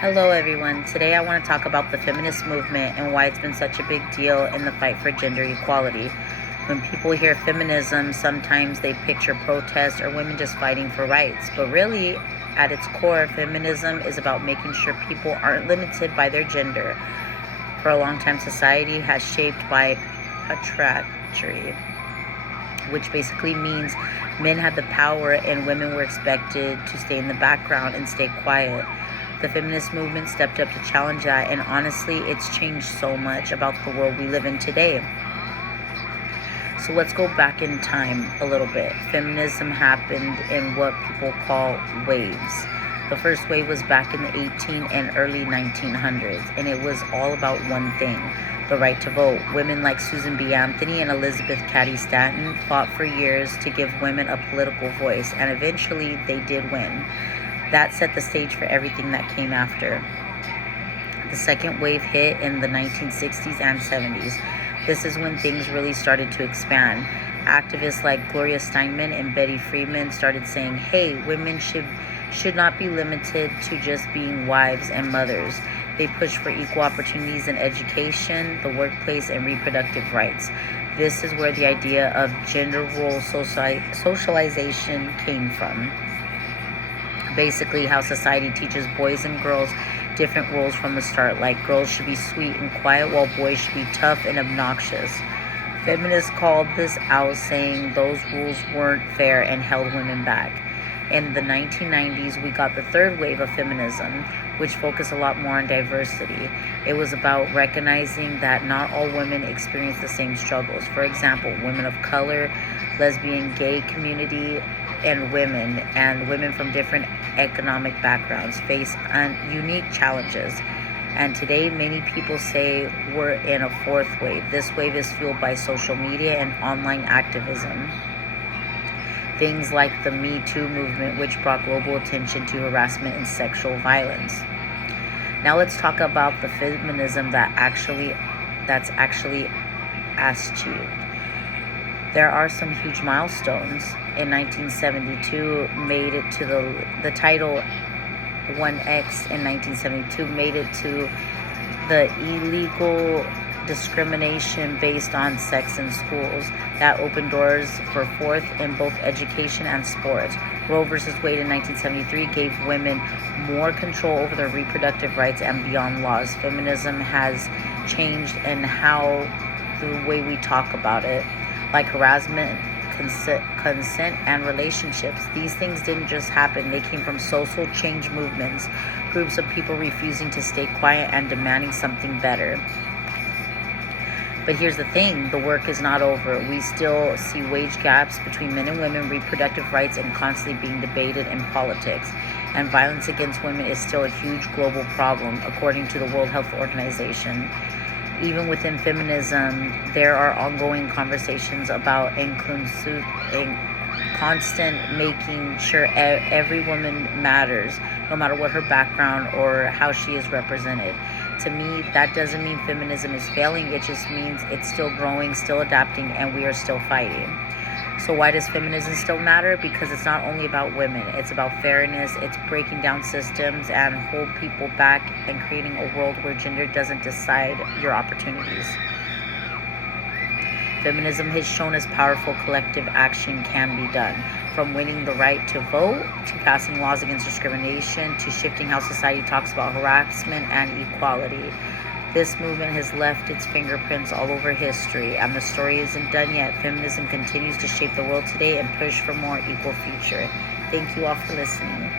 Hello, everyone. Today I want to talk about the feminist movement and why it's been such a big deal in the fight for gender equality. When people hear feminism, sometimes they picture protests or women just fighting for rights. But really, at its core, feminism is about making sure people aren't limited by their gender. For a long time, society has shaped by patriarchy, which basically means men had the power and women were expected to stay in the background and stay quiet. The feminist movement stepped up to challenge that, and honestly, it's changed so much about the world we live in today. So let's go back in time a little bit. Feminism happened in what people call waves. The first wave was back in the 18 and early 1900s, and it was all about one thing: the right to vote. Women like Susan B. Anthony and Elizabeth Cady Stanton fought for years to give women a political voice, and eventually they did win. That set the stage for everything that came after. The second wave hit in the 1960s and 70s. This is when things really started to expand. Activists like Gloria Steinem and Betty Friedan started saying, hey, women should not be limited to just being wives and mothers. They pushed for equal opportunities in education, the workplace, and reproductive rights. This is where the idea of gender role socialization came from. Basically, how society teaches boys and girls different roles from the start, like girls should be sweet and quiet while boys should be tough and obnoxious. Feminists called this out, saying those rules weren't fair and held women back. In the 1990s, we got the third wave of feminism, which focused a lot more on diversity. It was about recognizing that not all women experience the same struggles. For example, women of color, lesbian, gay community, and women from different economic backgrounds face unique challenges. And today, many people say we're in a fourth wave. This wave is fueled by social media and online activism. Things like the Me Too movement, which brought global attention to harassment and sexual violence. Now let's talk about the feminism that's actually achieved. There are some huge milestones. In 1972, made it to the Title 1X in 1972 made it to the illegal discrimination based on sex in schools. That opened doors for fourth in both education and sports. Roe versus Wade in 1973 gave women more control over their reproductive rights and beyond laws. Feminism has changed in how the way we talk about it, like harassment, consent, and relationships. These things didn't just happen. They came from social change movements, groups of people refusing to stay quiet and demanding something better. But here's the thing, the work is not over. We still see wage gaps between men and women, reproductive rights, and constantly being debated in politics. And violence against women is still a huge global problem, according to the World Health Organization. Even within feminism, there are ongoing conversations about constant making sure every woman matters, no matter what her background or how she is represented. To me, that doesn't mean feminism is failing. It just means it's still growing, still adapting, and we are still fighting. So why does feminism still matter? Because it's not only about women. It's about fairness. It's breaking down systems and hold people back and creating a world where gender doesn't decide your opportunities. Feminism has shown us powerful collective action can be done. From winning the right to vote, to passing laws against discrimination, to shifting how society talks about harassment and equality. This movement has left its fingerprints all over history, and the story isn't done yet. Feminism continues to shape the world today and push for more equal future. Thank you all for listening.